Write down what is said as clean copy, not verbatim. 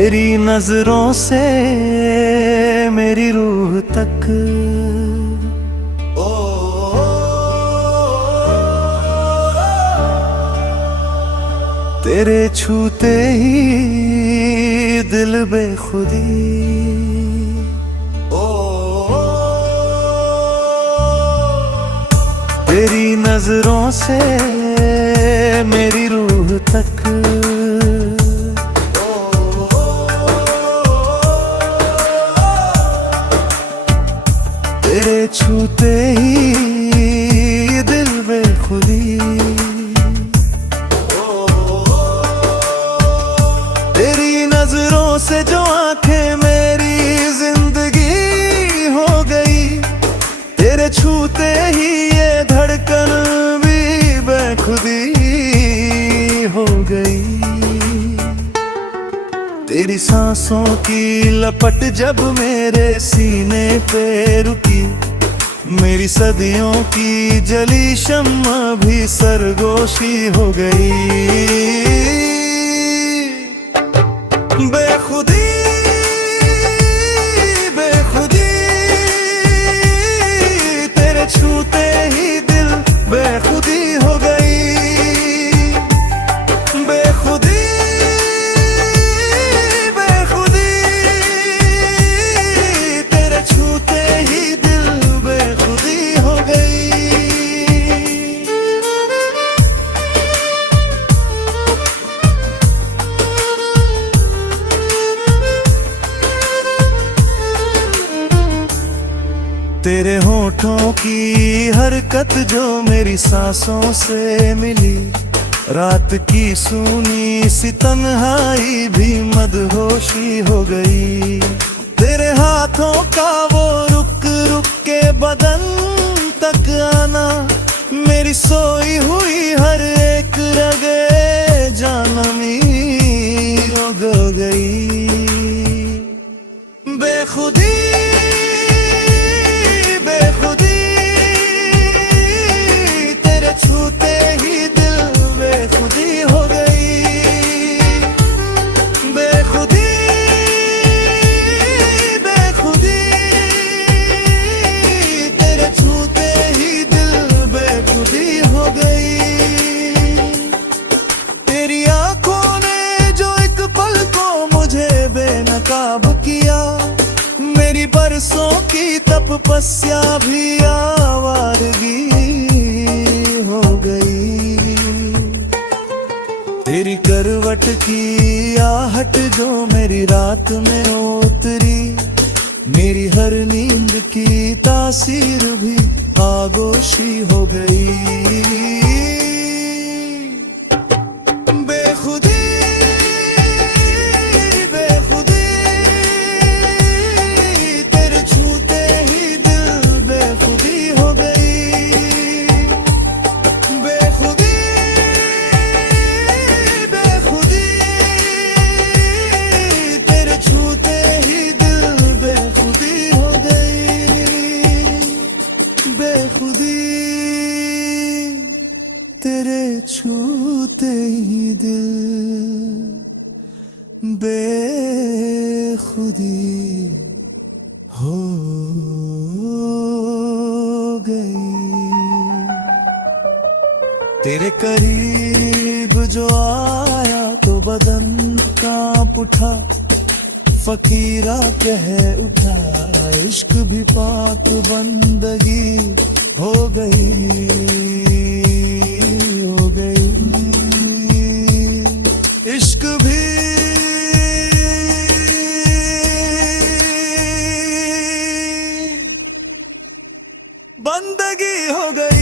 तेरी नजरों से मेरी रूह तक ओ, तेरे छूते ही दिल बेखुदी ओ, तेरी नजरों से मेरी रूह तक तेरे छूते ही दिल बेखुदी तेरी नजरों से जो आंखें मेरी जिंदगी हो गई, तेरे छूते ही ये धड़कन भी बेखुदी हो गई। तेरी सांसों की लपट जब मेरे सीने पे रुकी, मेरी सदियों की जली शम्मा भी सरगोशी हो गई। बेखुदी बेखुदी तेरे छूते ही दिल बेखुदी हो गई। बेखुदी तेरे होठों की हरकत जो मेरी सांसों से मिली, रात की सूनी सी तन्हाई भी मदहोशी हो गई। तेरे हाथों का वो रुक रुक के बदन तक आना, मेरी सोई हुई हर एक रगे जानमी हो गई। बेखुदी छूते ही दिल बेखुदी हो गई। बेखुदी बेखुदी तेरे छूते ही दिल बेखुदी हो गई। तेरी आंखों ने जो एक पल को मुझे बेनकाब किया, मेरी बरसों की तपस्या भी आवारगी हो गई। तेरी करवट की आहट जो मेरी रात में उतरी, मेरी हर नींद की तासीर भी आगोशी हो गई। बेखुदी बेखुदी तेरे छूते ही दिल बेखुदी हो गई। तेरे छूते ही दिल बेखुदी हो गई। तेरे करीब जो आया तो बदन कांप उठा, फकीरा कह उठा इश्क भी पाक बंदगी हो गई। इश्क भी बंदगी हो गई।